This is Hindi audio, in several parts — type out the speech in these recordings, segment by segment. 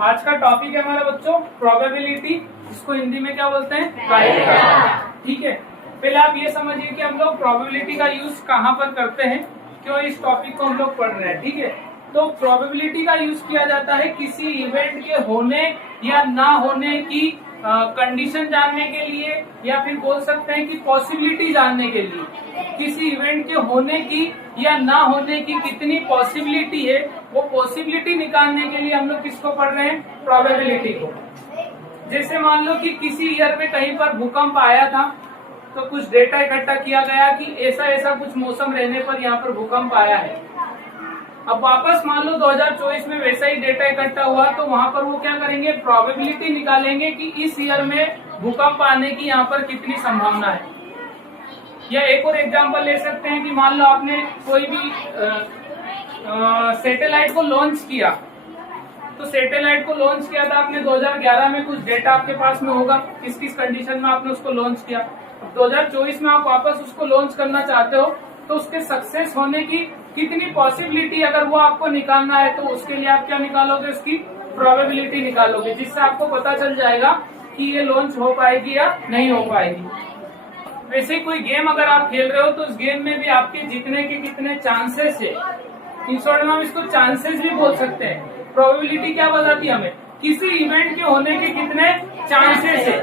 आज का टॉपिक है हमारे बच्चों प्रोबेबिलिटी, इसको हिंदी में क्या बोलते हैं, प्राइवेट। ठीक है, पहले आप ये समझिए कि हम लोग प्रोबेबिलिटी का यूज कहाँ पर करते हैं, क्यों इस टॉपिक को हम लोग पढ़ रहे हैं। ठीक है, तो प्रोबेबिलिटी का यूज किया जाता है किसी इवेंट के होने या ना होने की कंडीशन जानने के लिए, या फिर बोल सकते हैं कि पॉसिबिलिटी जानने के लिए। किसी इवेंट के होने की या ना होने की कितनी पॉसिबिलिटी है, वो पॉसिबिलिटी निकालने के लिए हम लोग किसको पढ़ रहे हैं, प्रोबेबिलिटी को। जैसे मान लो कि किसी ईयर में कहीं पर भूकंप आया था, तो कुछ डेटा इकट्ठा किया गया कि ऐसा ऐसा कुछ मौसम रहने पर यहाँ पर भूकंप आया है। अब वापस मान लो 2024 में वैसा ही डेटा इकट्ठा हुआ, तो वहां पर वो क्या करेंगे, प्रोबेबिलिटी निकालेंगे कि इस ईयर में भूकंप आने की यहाँ पर कितनी संभावना है। या एक और एग्जांपल ले सकते हैं कि मान लो आपने कोई भी सैटेलाइट को लॉन्च किया, तो सैटेलाइट को लॉन्च किया था आपने 2011 में, कुछ डेटा आपके पास में होगा किस किस कंडीशन में आपने उसको लॉन्च किया। 2024 में आप वापस उसको लॉन्च करना चाहते हो, तो उसके सक्सेस होने की कितनी पॉसिबिलिटी अगर वो आपको निकालना है, तो उसके लिए आप क्या निकालोगे, उसकी प्रोबेबिलिटी निकालोगे, जिससे आपको पता चल जाएगा कि ये लॉन्च हो पाएगी या नहीं हो पाएगी। वैसे कोई गेम अगर आप खेल रहे हो, तो उस गेम में भी आपके जीतने के कितने चांसेस है, इन शॉर्ट में हम इसको चांसेस भी बोल सकते हैं। प्रोबेबिलिटी क्या बताती है हमें, किसी इवेंट के होने के कितने चांसेस है,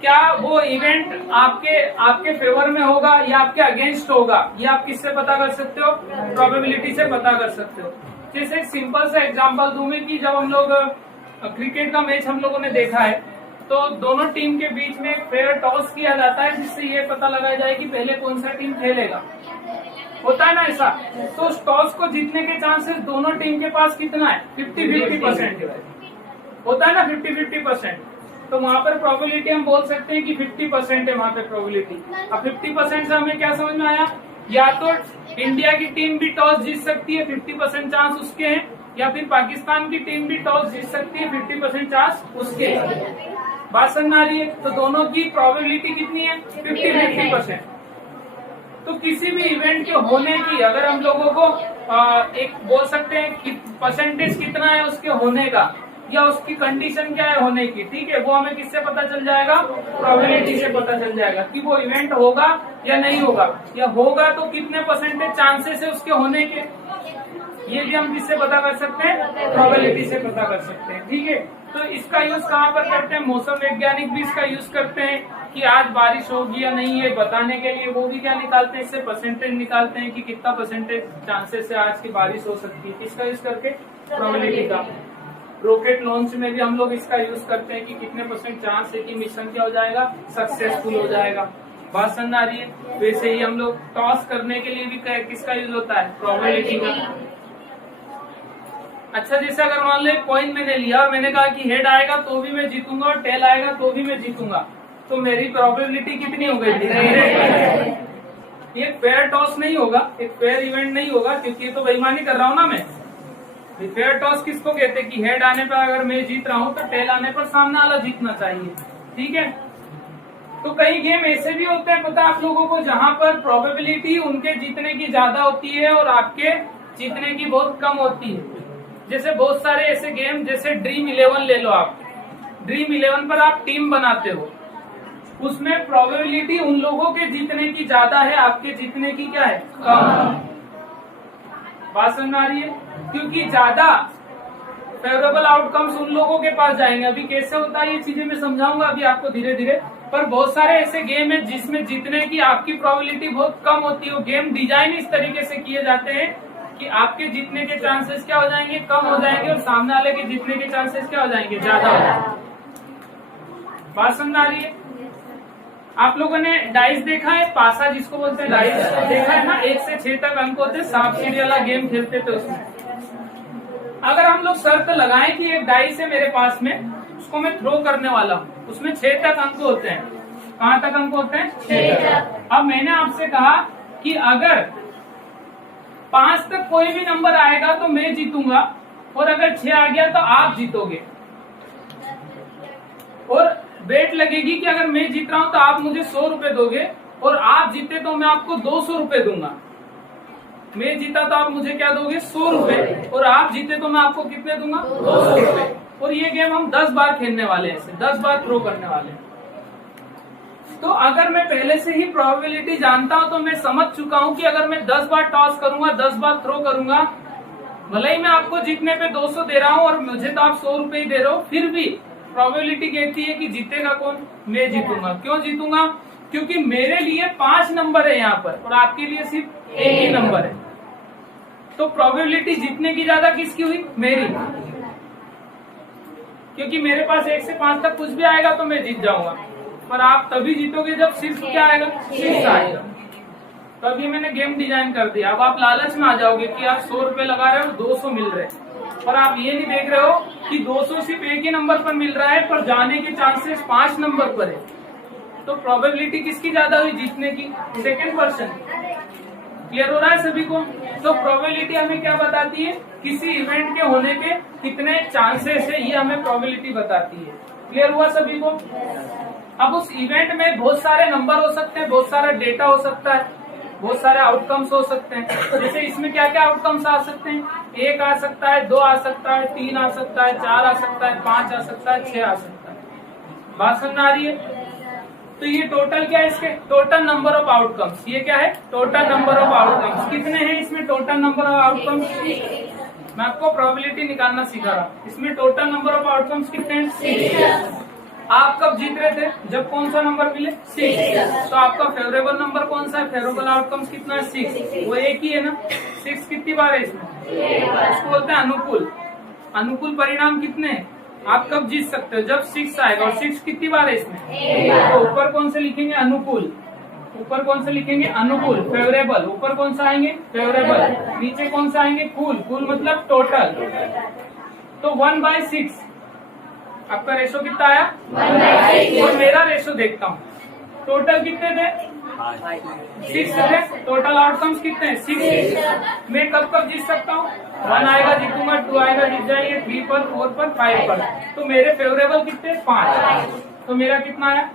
क्या वो इवेंट आपके फेवर में होगा या आपके अगेंस्ट होगा, ये आप किससे पता कर सकते हो, प्रोबेबिलिटी से पता कर सकते हो। जैसे एक सिंपल सा एग्जांपल दूं मैं कि जब हम लोग क्रिकेट का मैच हम लोगों ने देखा है, तो दोनों टीम के बीच में एक फेयर टॉस किया जाता है, जिससे ये पता लगाया जाए कि पहले कौन सा टीम खेलेगा। होता है ना ऐसा, तो उस टॉस को जीतने के चांसेस दोनों टीम के पास कितना है, 50-50% होता है ना, 50-50%। तो वहां पर प्रोबेबिलिटी हम बोल सकते हैं कि 50% है वहां पे प्रोबेबिलिटी। अब 50% से हमें क्या समझ में आया, या तो इंडिया की टीम भी टॉस जीत सकती है, 50% चांस उसके हैं, या फिर पाकिस्तान की टीम भी टॉस जीत सकती है, 50% चांस उसके हैं। बात समझ में आ रही है, तो दोनों की प्रोबेबिलिटी कितनी है, 50-50%। तो किसी भी इवेंट के होने की अगर हम लोगों को एक बोल सकते हैं कि परसेंटेज कितना है उसके होने का, या उसकी कंडीशन क्या है होने की, ठीक है, वो हमें किससे पता चल जाएगा, प्रोबेबिलिटी से पता चल जाएगा कि वो इवेंट होगा या नहीं होगा, या होगा तो कितने परसेंटेज चांसेस है उसके होने के, ये भी हम किससे पता कर सकते हैं, प्रोबेबिलिटी से पता कर सकते हैं। ठीक है, तो इसका यूज कहाँ पर करते हैं, मौसम वैज्ञानिक भी इसका यूज करते हैं कि आज बारिश होगी या नहीं है बताने के लिए, वो भी क्या निकालते हैं, इससे परसेंटेज निकालते हैं कि कितना परसेंटेज चांसेस है आज की बारिश हो सकती है, किसका यूज करके, प्रोबेबिलिटी का। रॉकेट लॉन्च में भी हम लोग इसका यूज करते हैं कि कितने परसेंट चांस है कि मिशन क्या हो जाएगा, सक्सेसफुल हो जाएगा। बात समझ आ रही है। वैसे ही हम लोग टॉस करने के लिए भी किसका यूज होता है, प्रोबेबिलिटी का। अच्छा, जैसे अगर मान लो एक कॉइन मैंने लिया और मैंने कहा कि हेड आएगा तो भी मैं जीतूंगा और टेल आएगा तो भी मैं जीतूंगा, तो मेरी प्रोबेबिलिटी कितनी हो गई, ये फेयर टॉस नहीं होगा, एक फेयर इवेंट नहीं होगा, क्योंकि ये तो बेईमानी कर रहा हूँ ना मैं। फेयर टॉस किसको कहते हैं कि हेड आने पर अगर मैं जीत रहा हूं, तो टेल आने पर सामने वाला जीतना चाहिए। ठीक है, तो कई गेम ऐसे भी होते हैं पता आप लोगों को, जहां पर प्रोबेबिलिटी उनके जीतने की ज्यादा होती है और आपके जीतने की बहुत कम होती है। जैसे बहुत सारे ऐसे गेम, जैसे ड्रीम 11 ले लो आप, ड्रीम 11 पर आप टीम बनाते हो, उसमें प्रोबेबिलिटी उन लोगों के जीतने की ज्यादा है, आपके जीतने की क्या है, कम। बात समझ आ रही है, क्योंकि ज्यादा फेवरेबल आउटकम्स उन लोगों के पास जाएंगे। अभी कैसे होता है ये चीजें मैं समझाऊंगा अभी आपको धीरे धीरे, पर बहुत सारे ऐसे गेम है जिसमें जीतने की आपकी प्रोबेबिलिटी बहुत कम होती है। गेम डिजाइन इस तरीके से किए जाते हैं कि आपके जीतने के चांसेस क्या हो जाएंगे, कम हो जाएंगे, और सामने वाले के जीतने के चांसेस क्या हो जाएंगे, ज्यादा हो जाएंगे। बात समझ आ रही है। आप लोगों ने डाइस देखा है, पासा जिसको बोलते हैं, डाइस देखा है ना, 1 से 6 तक अंक होते, सांप सीढ़ी वाला गेम खेलते थे उसमें। अगर हम लोग शर्त लगाएं कि एक डाइस है मेरे पास में, उसको मैं थ्रो करने वाला हूँ, उसमें 6 तक अंक होते हैं। कहाँ तक अंक होते हैं, 6 तक। अब मैंने आपसे कहा कि अगर 5 तक कोई भी नंबर आएगा तो मैं जीतूंगा, और अगर 6 आ गया तो आप जीतोगे, और बेट लगेगी कि अगर मैं जीत रहा हूं तो आप मुझे 100 रुपए दोगे, और आप जीते तो मैं आपको 200 रुपए दूंगा। मैं जीता तो आप मुझे क्या दोगे, 100 रुपए, और आप जीते तो मैं आपको कितने दूंगा, 200 रुपए। ये गेम हम 10 बार खेलने वाले हैं, 10 बार थ्रो करने वाले हैं। तो अगर मैं पहले से ही प्रोबेबिलिटी जानता हूं तो मैं समझ चुका हूं कि अगर मैं 10 बार टॉस करूंगा, 10 बार थ्रो करूंगा, भले ही मैं आपको जीतने पे 200 दे रहा हूं और मुझे तो आप 100 रुपए ही दे रहे हो, फिर भी प्रोबेबिलिटी कहती है कि जीतेगा कौन? मैं जीतूंगा। क्यों जीतूंगा? क्योंकि मेरे लिए 5 नंबर है यहाँ पर और आपके लिए सिर्फ एक ही नंबर है। तो प्रोबेबिलिटी जीतने की ज्यादा किसकी हुई? मेरी। क्योंकि मेरे पास 1 से 5 तक कुछ भी आएगा तो मैं जीत जाऊंगा, पर आप तभी जीतोगे जब सिर्फ क्या आएगा? 6 आएगा। तो अभी मैंने गेम डिजाइन कर दिया। अब आप लालच में आ जाओगे कि आप 100 रुपए लगा रहे हो, 200 मिल रहे हैं, पर आप ये नहीं देख रहे हो कि 200 सिर्फ एक ही नंबर पर मिल रहा है, पर जाने के चांसेस 5 नंबर पर है। तो प्रोबेबिलिटी किसकी ज्यादा हुई जीतने की? Second person. क्लियर हो रहा है सभी को? तो प्रोबेबिलिटी हमें क्या बताती है? किसी इवेंट के होने के कितने चांसेस है, ये हमें प्रोबेबिलिटी बताती है। क्लियर हुआ सभी को? अब उस इवेंट में बहुत सारे नंबर हो सकते हैं, बहुत सारा डेटा हो सकता है, बहुत सारे आउटकम्स हो सकते हैं। जैसे इसमें क्या क्या आउटकम्स आ सकते हैं? 1 आ सकता है, 2 आ सकता है, 3 आ सकता है, 4 आ सकता है, 5 आ सकता है, 6 आ सकता है। बात समझ आ रही है? तो ये टोटल क्या है इसके? Total number of outcomes. ये क्या है? Total number of outcomes. कितने हैं इसमें टोटल नंबर ऑफ आउटकम्स? मैं आपको प्रोबेबिलिटी निकालना सिखा रहा हूँ। इसमें टोटल नंबर ऑफ आउटकम्स कितने हैं? 6। आप कब जीत रहे थे? जब कौन सा नंबर मिले? 6। तो आपका फेवरेबल नंबर कौन सा है? फेवरेबल आउटकम्स कितना है? 6। वो एक ही है ना? 6 कितनी बार है इसमें? उसको बोलते हैं अनुकूल। अनुकूल परिणाम कितने हैं? आप कब जीत सकते हो? जब 6 आएगा। और 6 कितनी बार है इसमें? तो ऊपर कौन से लिखेंगे? अनुकूल। ऊपर कौन से लिखेंगे? अनुकूल। फेवरेबल। ऊपर कौन सा आएंगे? फेवरेबल। नीचे कौन सा आएंगे? कूल। कूल मतलब टोटल। तो 1/6 आपका रेशो कितना आया? 1/6। और मेरा रेशो देखता हूँ, टोटल कितने थे? 6 थे। टोटल आउटकम्स कितने हैं? 6। मैं कब कब जीत सकता हूँ? 1 आएगा जीतूंगा, 2 आएगा जीत जाएंगे, 3 पर, 4 पर, 5 पर। तो मेरे फेवरेबल कितने? 5। तो मेरा कितना आया?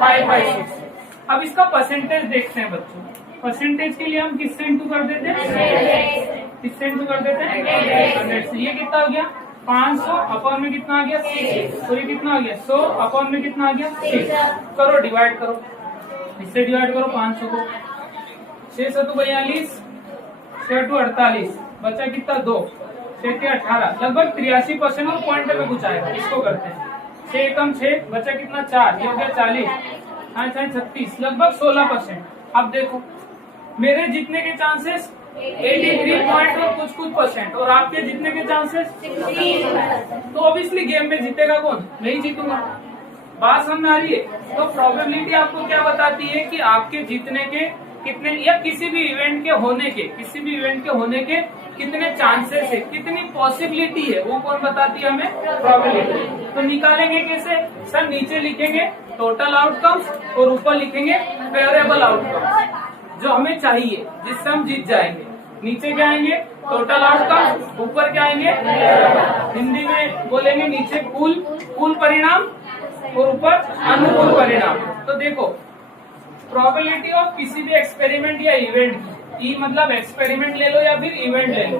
5/6। अब इसका परसेंटेज देखते हैं बच्चों। परसेंटेज के लिए हम किससे इंटू कर देते हैं? किससे इंटू कर देते हैं? 100 से। ये कितना हो गया? 500 अपॉन में कितना आ गया? 6। तो ये कितना आ गया? 100 अपॉन में कितना आ गया? 6। करो डिवाइड करो, इससे डिवाइड करो 500 को। 6 से 42, 6 to 48, बचा कितना? 2। 6 के 18, लगभग 83% और पॉइंट पे कुछ आएगा। इसको करते हैं 6 कम 6, बचा कितना? 4। ये हो गया 40, 36, लगभग 16%। अब देखो मेरे जीतने के चांसेस 83 पॉइंट और कुछ परसेंट, और आपके जीतने के चांसेस 16। तो ऑब्वियसली गेम में जीतेगा कौन? मैं ही जीतूंगा। बात समझ में आ रही है? तो प्रोबेबिलिटी आपको क्या बताती है कि आपके जीतने के कितने, या किसी भी इवेंट के होने के, किसी भी इवेंट के होने के कितने चांसेस है, कितनी पॉसिबिलिटी है, वो कौन बताती है हमें? प्रोबेबिलिटी। तो निकालेंगे कैसे? सर नीचे लिखेंगे टोटल आउटकम्स और ऊपर लिखेंगे फेवरेबल आउटकम्स, जो हमें चाहिए, जिससे हम जीत जाएंगे। नीचे क्या आएंगे? Total outcome. ऊपर क्या आएंगे? हिंदी में बोलेंगे नीचे कूल परिणाम और ऊपर अनुकूल परिणाम। तो देखो प्रोबेबिलिटी ऑफ किसी भी एक्सपेरिमेंट या इवेंट की, ई मतलब एक्सपेरिमेंट ले लो या फिर इवेंट ले लो,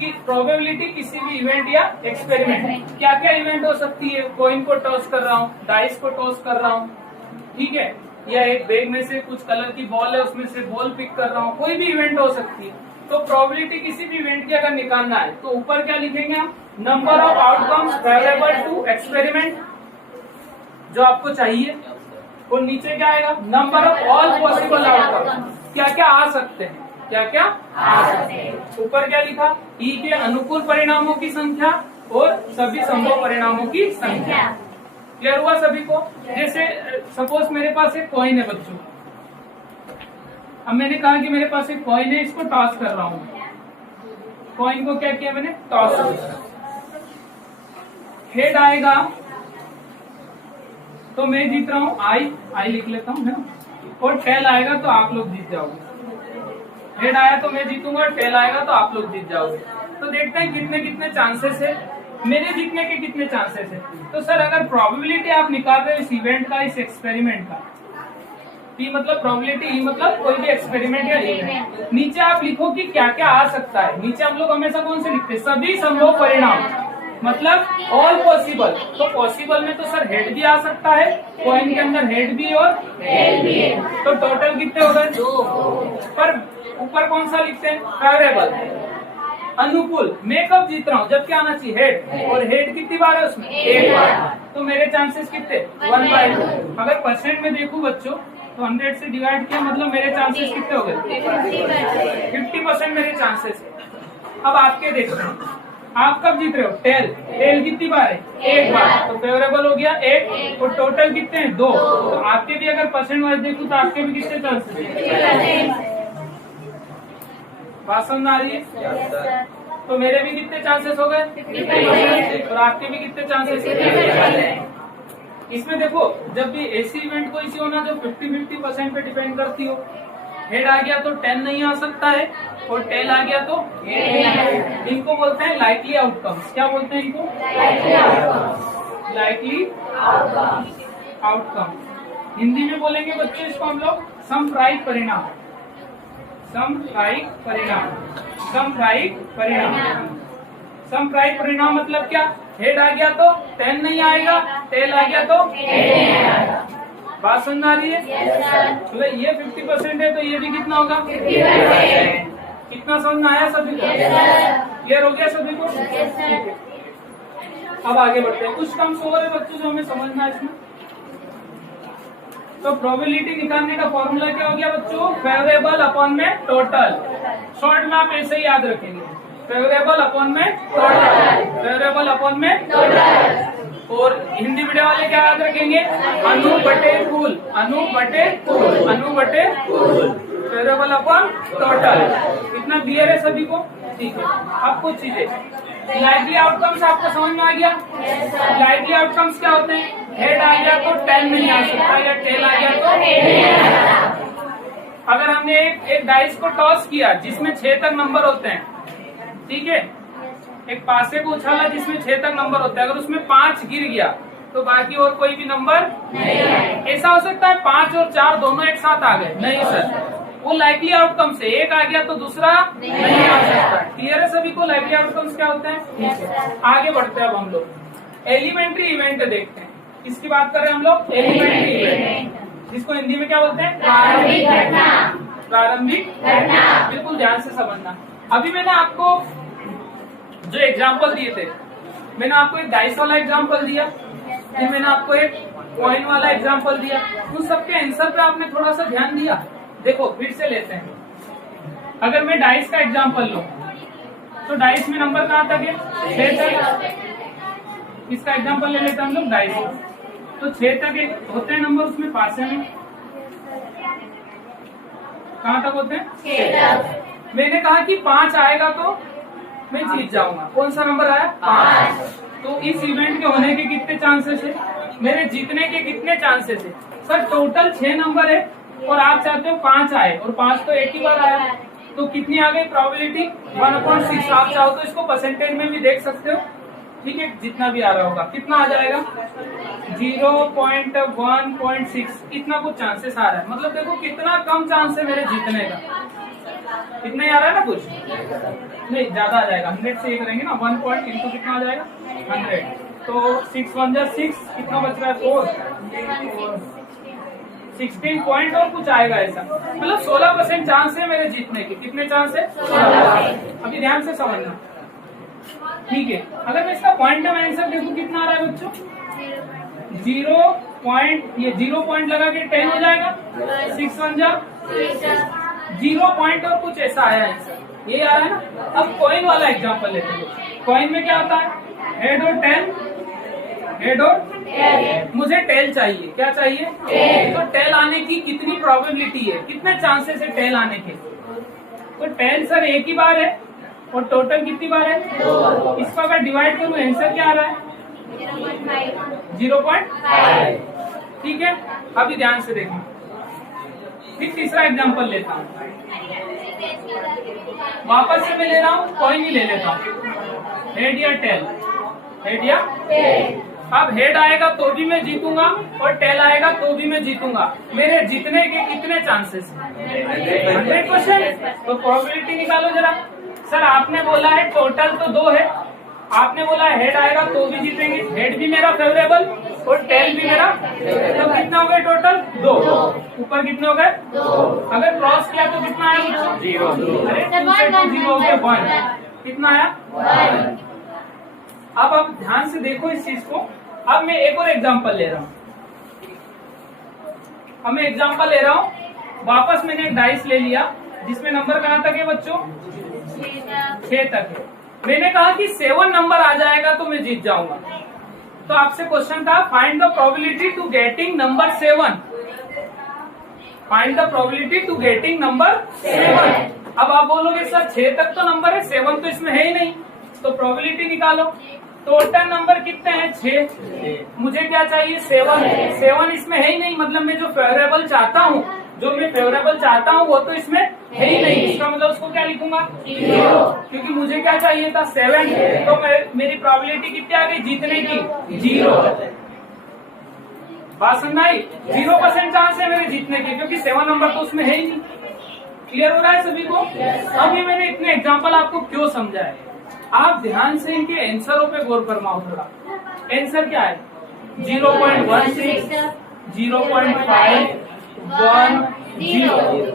कि प्रोबेबिलिटी किसी भी इवेंट या एक्सपेरिमेंट, क्या क्या इवेंट हो सकती है? कॉइन को टॉस कर रहा हूँ, डाइस को टॉस कर रहा हूँ, ठीक है, या एक बैग में से कुछ कलर की बॉल है उसमें से बॉल पिक कर रहा हूँ, कोई भी इवेंट हो सकती है। तो प्रोबेबिलिटी किसी भी इवेंट की अगर निकालना है तो ऊपर क्या लिखेंगे हम? Number of outcomes favourable to experiment, जो आपको चाहिए, और नीचे क्या आएगा? Number of all possible outcomes, क्या क्या आ सकते हैं, क्या क्या आ सकते हैं। ऊपर क्या लिखा? ई के अनुकूल परिणामों की संख्या और सभी संभव परिणामों की संख्या। क्लियर हुआ सभी को? जैसे सपोज मेरे पास एक कॉइन है बच्चों, अब मैंने कहा कि मेरे पास एक कॉइन है, इसको टॉस कर रहा हूं। कॉइन को क्या किया मैंने? टॉस किया। हेड आएगा तो मैं जीत रहा हूँ, आई लिख लेता हूँ, और टेल आएगा तो आप लोग जीत जाओगे। हेड आया तो मैं जीतूंगा, टेल आएगा तो आप लोग जीत जाओगे। तो देखते हैं कितने कितने चांसेस है, मेरे जीतने के कितने चांसेस है। तो सर अगर प्रोबेबिलिटी आप निकाल रहे हो इस इवेंट का, इस एक्सपेरिमेंट का, पी मतलब प्रोबेबिलिटी, ई मतलब कोई भी एक्सपेरिमेंट या इवेंट, नीचे आप लिखो कि क्या क्या आ सकता है। नीचे हम लोग हमेशा कौन से लिखते हैं? सभी संभव परिणाम। मतलब ऑल पॉसिबल। तो पॉसिबल में तो सर हेड भी आ सकता है, कॉइन के अंदर हेड भी और टेल भी है। तो टोटल कितने हो गए? 2। पर ऊपर कौन सा लिखते हैं? फेवरेबल, अनुकूल। मैं कब जीत रहा हूँ? जब क्या आना चाहिए? हेड। और हेड कितनी बार है उसमें? 1 बार। तो मेरे चांसेस कितने? 1/2। अगर परसेंट में देखूं बच्चों तो 100 से डिवाइड किया, मतलब मेरे चांसेस कितने हो गए? 50% मेरे चांसेस है। अब आपके देखते हैं, आप कब जीत रहे हो? टेल। टेल कितनी बार है? 1 बार। तो फेवरेबल हो गया 1। और टोटल कितने हैं? 2। तो आपके भी अगर परसेंट वाइज देखूं तो आपके भी कितने चांसेस है? बात समझ आ रही है? तो मेरे भी कितने चांसेस हो गए? 50%। और आपके भी कितने चांसेस है? इसमें देखो, जब भी ऐसी इवेंट कोई सी होना जो 50-50% पे डिपेंड करती हो, हेड आ गया तो 10 नहीं आ सकता है, और टेल आ गया तो इनको बोलते हैं लाइकली आउटकम्स। क्या बोलते हैं इनको? Likely outcome. हिंदी में बोलेंगे बच्चों इसको हम लोग समप्रायिक परिणाम। समप्रायिक परिणाम। समप्रायिक परिणाम। समप्रायिक परिणाम मतलब क्या? हेड आ गया तो 10 नहीं आएगा, टेल आ गया तो 8 नहीं आएगा। बात समझ आ रही है? तो ये 50% है तो ये भी कितना होगा? 50%। कितना समझ में आया सभी को? क्लियर हो गया सभी को? ठीक है। अब आगे बढ़ते हैं। कुछ टर्म्स और है बच्चों जो हमें समझना है इसमें। तो प्रोबेबिलिटी निकालने का फॉर्मूला क्या हो गया बच्चों? फेवरेबल अपॉन में टोटल। शॉर्ट में आप ऐसे ही याद रखेंगे, फेवरेबल अपॉन में टोटल, फेवरेबल अपॉन में टोटल। और हिंदी मीडियम वाले क्या याद रखेंगे? अनु बटे कुल, अनु बटे कुल, अनु बटे कुल, फेवरेबल अपॉन टोटल। इतना क्लियर है सभी को? ठीक है। अब कुछ चीजें लाइकली आउटकम्स आपको समझ में आ गया? लाइकली आउटकम्स क्या होते हैं? हेड आ गया तो 10 नहीं आ सकता, या टेल आ गया तो 8 नहीं आ सकता। अगर हमने एक डाइस को टॉस किया जिसमें 6 तक नंबर होते हैं, ठीक है, एक पासे को उछाला जिसमें 6 तक नंबर होता है, अगर उसमें 5 गिर गया तो बाकी और कोई भी नंबर नहीं है। ऐसा हो सकता है 5 और 4 दोनों एक साथ आ गए? नहीं सर, वो लाइकली आउटकम से एक आ गया तो दूसरा नहीं आ सकता। क्लियर है सभी को? लाइकली आउटकम्स क्या होते हैं? ठीक है। आगे बढ़ते हैं। अब हम लोग एलिमेंट्री इवेंट देखते हैं। किसकी बात कर रहे हैं हम लोग? एलिमेंट्री इवेंट, जिसको हिंदी में क्या बोलते हैं? प्रारंभिक घटना। प्रारंभिक घटना, बिल्कुल ध्यान से समझना। अभी मैंने आपको जो एग्जाम्पल दिए थे, मैंने आपको एक डाइस वाला एग्जाम्पल दिया, फिर मैंने आपको एक कॉइन वाला एग्जाम्पल दिया। उन सबके आंसर पे आपने थोड़ा सा ध्यान दिया? देखो फिर से लेते हैं। अगर मैं डाइस का एग्जाम्पल लूं तो डाइस में नंबर कहाँ तक है? 6 तक। इसका एग्जाम्पल ले लेते हैं हम लोग डाइस। तो 6 तक होते हैं नंबर, उसमें पासे में कहाँ तक होते हैं? 6 तक। मैंने कहा कि 5 आएगा तो मैं जीत जाऊंगा। कौन सा नंबर आया? 5। तो इस इवेंट के होने के कितने चांसेस है? मेरे जीतने के कितने चांसेस है? सर टोटल 6 नंबर है और आप चाहते हो 5 आए, और 5 तो एक ही बार आया, तो कितनी आ गई प्रोबेबिलिटी? 1/6। आप चाहो तो इसको परसेंटेज में भी देख सकते हो, ठीक है, जितना भी आ रहा होगा। कितना आ जाएगा? 0.1.6, इतना कुछ चांसेस आ रहा है। मतलब देखो कितना कम चांस है मेरे जीतने का। कितना ही आ रहा है ना? कुछ नहीं, ज्यादा आ जाएगा। 100 से ये करेंगे ना, 1 पॉइंट इंटू कितना आ जाएगा? 100। तो 6 1 6, कितना बच रहा है? 4, 16 पॉइंट और कुछ आएगा ऐसा। मतलब 16% चांस है मेरे जीतने के। कितने चांस है? 16%। अभी ध्यान से समझना, ठीक है। अगर मैं इसका पॉइंट में आंसर देखूं कितना आ रहा है बच्चों? 0 पॉइंट लगा के 10 हो जाएगा। 6 1 जा 0 पॉइंट और कुछ ऐसा आया आंसर, ये आ रहा है ना। अब कॉइन वाला एग्जांपल लेते हैं। कॉइन में क्या होता है? हेड और टेल, हेड और टेल। मुझे टेल चाहिए। क्या चाहिए? टेल। तो टेल आने की कितनी प्रोबेबिलिटी है? कितने चांसेस है टेल आने के? तो टेल सर एक ही बार है, और टोटल कितनी बार है? 2। इसको अगर डिवाइड करूं आंसर क्या आ रहा है? 0.5। ठीक है। अभी ध्यान से देखना। फिर तीसरा एग्जांपल लेता हूँ। वापस से मैं ले रहा हूँ, कॉइन ही ले लेता हूँ। हेड या टेल? हेड या टेल। अब हेड आएगा तो भी मैं जीतूंगा, और टेल आएगा तो भी मैं जीतूंगा। मेरे जीतने के कितने चांसेस? 100%। तो प्रोबेबिलिटी निकालो जरा। सर आपने बोला है टोटल तो 2 है, आपने बोला हेड आएगा तो भी जीतेंगे, हेड भी मेरा फेवरेबल और टेल भी मेरा, तो कितना हो गए टोटल 2, ऊपर कितने हो गए 2, अगर क्रॉस किया तो कितना आया 0, अरे 2 से 2 0 हो गया 1, कितना आया 1। अब आप ध्यान से देखो इस चीज को। अब मैं एक और एग्जांपल ले रहा हूँ, अब मैं एग्जांपल ले रहा हूँ, वापस मैंने एक डाइस ले लिया जिसमें नंबर कहाँ तक है बच्चों 6 तक है। मैंने कहा कि 7 नंबर आ जाएगा तो मैं जीत जाऊंगा। तो आपसे क्वेश्चन था find the probability to getting number 7, find the probability to getting number 7। अब आप बोलोगे सर 6 तक तो नंबर है, 7 तो इसमें है ही नहीं, तो प्रोबेबिलिटी निकालो। टोटल नंबर कितने हैं 6, मुझे क्या चाहिए 7 इसमें है ही नहीं, मतलब मैं जो फेवरेबल चाहता हूँ, जो मैं फेवरेबल चाहता हूँ वो तो इसमें है ही नहीं, इसका मतलब उसको क्या लिखूंगा 0, क्योंकि मुझे क्या चाहिए था 7, तो मेरी प्रोबेबिलिटी कितनी आ गई जीतने की 0। बात समझ आई, 0% चांस है मेरे जीतने के, क्योंकि 7 नंबर तो उसमें है ही नहीं। क्लियर हो रहा है सभी को? अब ये मैंने इतने एग्जाम्पल आपको क्यों समझाए, आप ध्यान से इनके आंसरों पे गौर फरमाओ थोड़ा। आंसर क्या है 0.16, 0.5, 1, 0।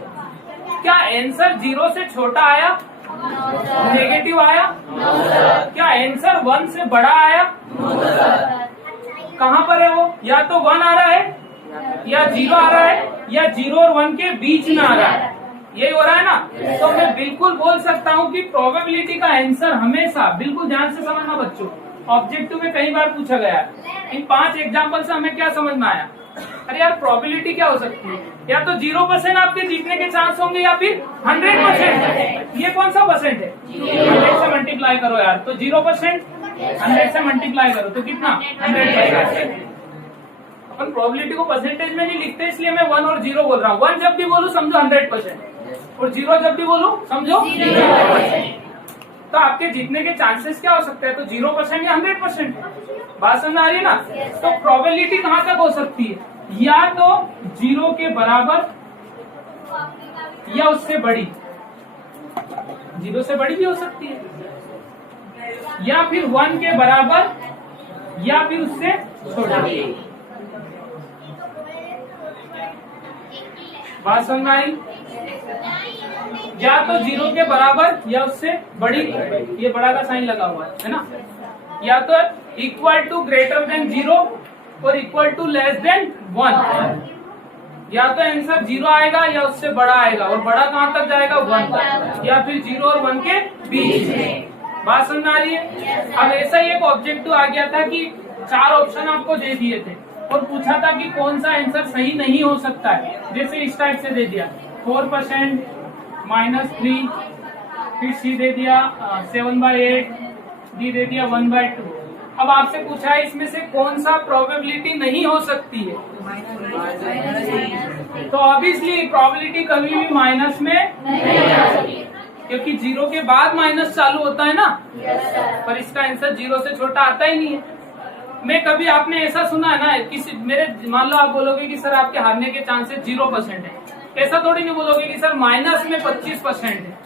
क्या आंसर 0 से छोटा आया, नेगेटिव आया? क्या आंसर 1 से बड़ा आया? कहाँ पर है वो? या तो 1 आ रहा है या 0 आ रहा है या 0 और 1 के बीच में आ रहा है, यही हो रहा है ना। तो मैं बिल्कुल बोल सकता हूँ कि प्रोबेबिलिटी का आंसर हमेशा, बिल्कुल ध्यान से समझना बच्चों, ऑब्जेक्टिव में कई बार पूछा गया है। इन 5 एग्जाम्पल से हमें क्या समझ में आया? अरे यार प्रोबेबिलिटी क्या हो सकती है, या तो 0% आपके जीतने के चांस होंगे या फिर 100%। ये कौन सा परसेंट है 100 से मल्टीप्लाई करो यार, तो 0% 100 से मल्टीप्लाई करो तो कितना 100%। अपन प्रोबेबिलिटी को परसेंटेज में नहीं लिखते, इसलिए मैं 1 और 0 बोल रहा हूँ। 1 जब भी बोलूँ समझो 100% और 0 जब भी बोलूँ समझो 0%। तो आपके जीतने के चांसेस क्या हो सकते हैं, तो 0% या 100%। बात समझ आ रही है ना। तो प्रोबेबिलिटी कहाँ तक हो सकती है, या तो 0 के बराबर या उससे बड़ी, 0 से बड़ी भी हो सकती है, या फिर 1 के बराबर या फिर उससे छोटी। बात समझ में आई? या तो 0 के बराबर या उससे बड़ी, ये बड़ा का साइन लगा हुआ है ना, या तो इक्वल टू ग्रेटर देन 0 और इक्वल टू लेस देन 1। या तो आंसर 0 आएगा या उससे बड़ा आएगा, और बड़ा कहाँ तक जाएगा 1 तक, या फिर 0 और 1 के बीच में। बात समझ आ रही है? अब ऐसा ही एक ऑब्जेक्टिव आ गया था कि 4 ऑप्शन आपको दे दिए थे और पूछा था कि कौन सा आंसर सही नहीं हो सकता है। जैसे इस टाइप से दे दिया 4%, -3, फिर सी दे दिया 7/8, डी दे दिया 1/2। अब आपसे पूछा है इसमें से कौन सा प्रोबेबिलिटी नहीं हो सकती है, तो ऑब्वियसली प्रोबेबिलिटी कभी भी माइनस में नहीं आ सकती, क्योंकि 0 के बाद माइनस चालू होता है ना। पर इसका आंसर 0 से छोटा आता ही नहीं है। मैं कभी, आपने ऐसा सुना है ना किसी मेरे, मान लो आप बोलोगे कि सर आपके हारने के चांसेस 0% है, ऐसा थोड़ी नहीं बोलोगे कि सर माइनस में 25% है।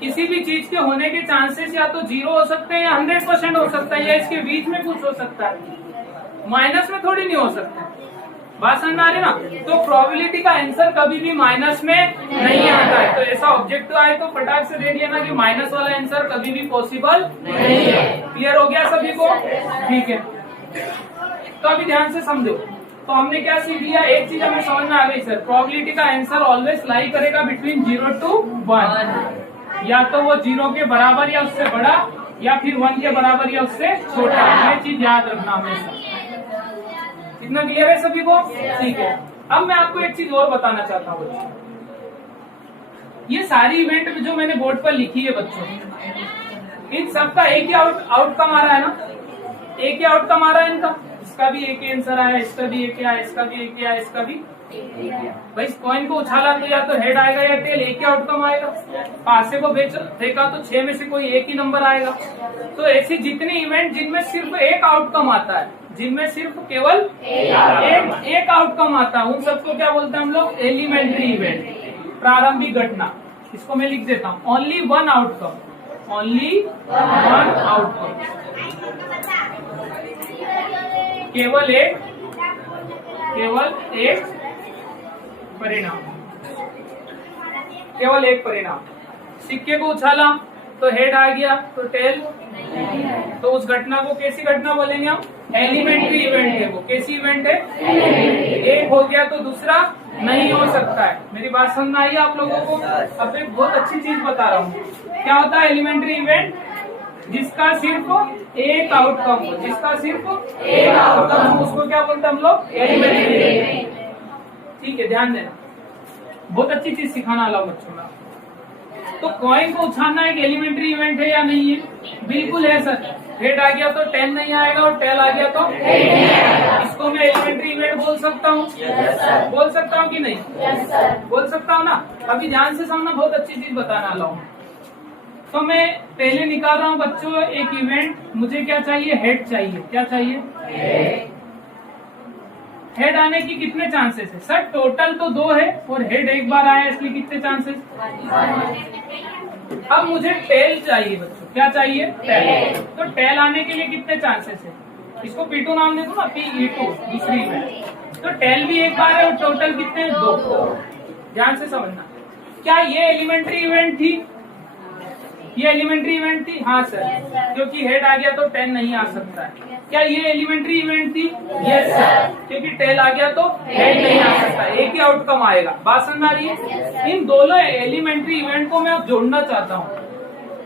किसी भी चीज के होने के चांसेस या तो 0 हो सकते हैं या 100% हो सकता है, या इसके बीच में कुछ हो सकता है, माइनस में थोड़ी नहीं हो सकता। बात समझ आ रही ना। तो प्रोबेबिलिटी का आंसर कभी भी माइनस में नहीं आता है। तो ऐसा ऑब्जेक्टिव आए तो फटाक से दे दिया ना कि माइनस वाला आंसर कभी भी पॉसिबल नहीं है। क्लियर हो गया सभी को? ठीक है, तो अभी ध्यान से समझो। तो हमने क्या सीख लिया, एक चीज हमें समझ में आ गई सर, प्रोबेबिलिटी का आंसर ऑलवेज लाई करेगा बिटवीन 0 to 1, या तो वो 0 के बराबर या उससे बड़ा, या फिर 1 के बराबर या उससे छोटा। ये चीज याद रखना हमेशा। इतना क्लियर है सभी को? ठीक है। अब मैं आपको एक चीज और बताना चाहता हूँ बच्चों, ये सारी इवेंट जो मैंने बोर्ड पर लिखी है बच्चों, इन सबका एक ही आउटकम आ रहा है ना, एक ही आउटकम आ रहा है इनका। इसका भी एक ही आंसर आया, इसका भी एक ही आया, इसका भी एक ही आया, इसका भी। भाई इस कॉइन को उछाला तो या तो हेड आएगा या टेल, एक ही आउटकम आएगा। पासे को फेंका तो 6 में से कोई एक ही नंबर आएगा। तो ऐसी जितनी इवेंट जिनमें सिर्फ एक आउटकम आता है, जिनमें सिर्फ केवल एक आउटकम आता है, उन सबको क्या बोलते हैं हम लोग, एलिमेंट्री इवेंट, प्रारंभिक घटना। इसको मैं लिख देता हूँ, only 1 outcome. Only one outcome, केवल एक परिणाम, केवल एक परिणाम। सिक्के को उछाला तो हेड आ गया, तो टेल, तो उस घटना को कैसी घटना बोलेंगे हम? एलिमेंट्री इवेंट है। वो कैसी इवेंट है? एक हो गया तो दूसरा नहीं हो सकता है। मेरी बात समझ में आई आप लोगों को? अब एक बहुत अच्छी चीज बता रहा हूँ। क्या होता है एलिमेंट्री इवेंट? जिसका सिर्फ एक आउटकम हो, जिसका सिर्फ एक आउटकम हो, उसको क्या बोलते हैं हम लोग? Elementary event. ठीक है, ध्यान देना, बहुत अच्छी चीज सिखाना वाला बच्चों में। तो कॉइन को उछालना एक एलिमेंट्री इवेंट है या नहीं है? बिल्कुल है सर। हेड आ गया तो टेल नहीं आएगा और टेल आ गया तो इसको मैं एलिमेंट्री इवेंट बोल सकता हूँ? बोल सकता हूँ कि नहीं? बोल सकता हूँ ना। अभी ध्यान से समझना, बहुत अच्छी चीज बताने वाला हूँ। तो मैं पहले निकाल रहा हूँ बच्चों एक इवेंट। मुझे क्या चाहिए? हेड चाहिए। क्या चाहिए? हेड आने की कितने चांसेस है सर? टोटल तो 2 है और हेड एक बार आया, इसलिए कितने चांसेस? अब मुझे टेल चाहिए बच्चों। क्या चाहिए? टेल। तो टेल आने के लिए कितने चांसेस है? इसको P2 नाम दे दो ना, P2 दूसरी इवेंट। तो टेल भी एक बार है और टोटल कितने? 2। ध्यान से समझना। क्या ये एलिमेंट्री इवेंट थी? ये एलिमेंट्री इवेंट थी? हाँ सर, क्योंकि हेड आ गया तो टेल नहीं आ सकता है। क्या ये एलिमेंट्री इवेंट थी? यस सर, क्योंकि टेल आ गया तो हेड नहीं आ सकता, एक ही आउटकम आएगा। बात समझ आ रही है? इन दोनों एलिमेंट्री इवेंट को मैं अब जोड़ना चाहता हूँ।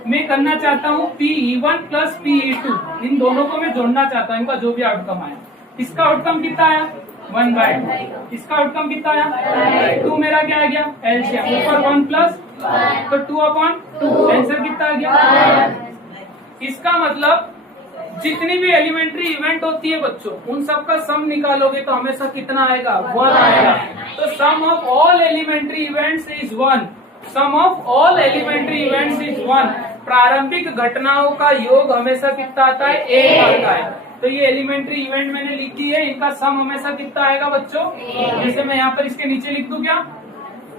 मैं करना चाहता हूँ Pe1 प्लस Pe2, इन दोनों को मैं जोड़ना चाहता हूँ, इनका जो भी आउटकम आया। इसका आउटकम कितना आया? 1/2। इसका आउटकम कितना आया? 2 मेरा क्या आ गया? एलसीएम। ऊपर 1 प्लस तो 2/2। आंसर कितना आ गया? इसका मतलब जितनी भी एलिमेंट्री इवेंट होती है बच्चों, उन सब का सम निकालोगे तो हमेशा कितना आएगा? 1 आएगा। तो sum of all elementary events is 1। Sum of all elementary events is 1। प्रारंभिक घटनाओं का योग हमेशा कितना आता है? 1 आता है। तो ये एलिमेंट्री इवेंट मैंने लिखी है, इनका सम हमेशा कितना आएगा बच्चों? जैसे मैं यहाँ पर इसके नीचे लिख दूं, क्या?